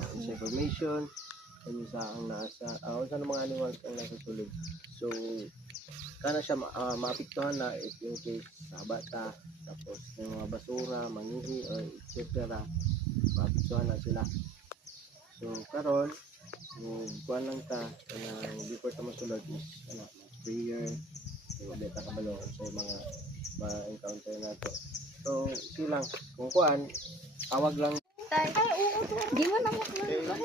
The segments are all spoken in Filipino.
sa information kung sa ang nasa sa mga animals ang nasa sulod. So kana siya maapektuhan na if in case sa bata, tapos yung mga basura, mangihi or etc. Maapektuhan na sila. So karon kuan lang ta before ta masulod is prayer, beta kabalo sa mga ma-encounter nato. So silang kung kuan tawag lang Di man ako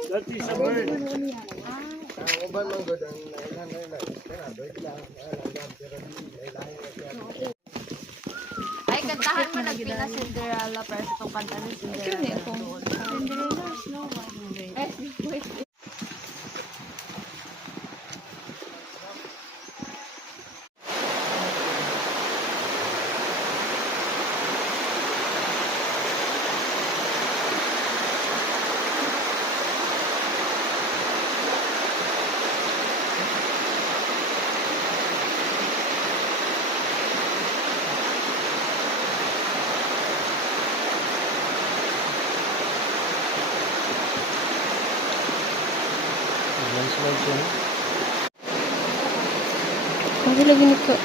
that is a bird. Ang uban man gud ang ilan na bird lang pero ay kantahan mo nagpila Cinderella pero sa itong kanta ni Cinderella. Cinderella, Snow White. Ano lagi nito?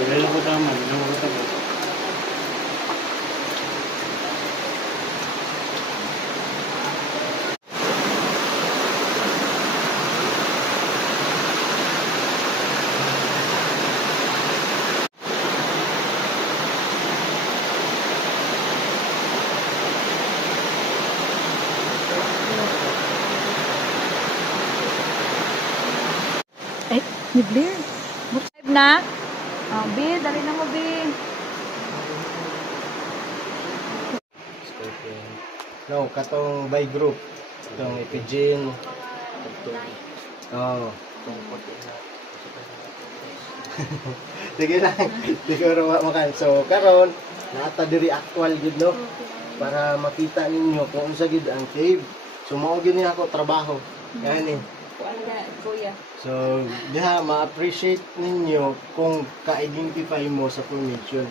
Dahil ako tama, dahil ako tama. Ni Blair. Live na? Oh, B, dali na mo, B. No, katong by group. Itong Ipijin. Oo. Sige lang. Siguro makan. So, karon nata diri actual gid no para makita ninyo kung unsa gid ang cave. So mao gid ni ako trabaho. Gani. Kuya. So, diha ma-appreciate ninyo kung ka-identify mo sa formation.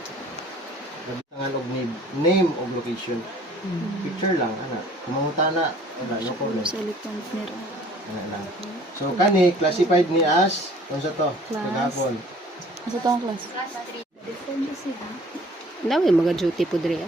Tangan og name og location. Picture lang ana. Kumanguta na no problem. Sa electronic mirror. Ana lang. So kani classified ni as unsa to? Class. Kagapon. Asa to ang class? Class 3. Nawi mga duty po dre.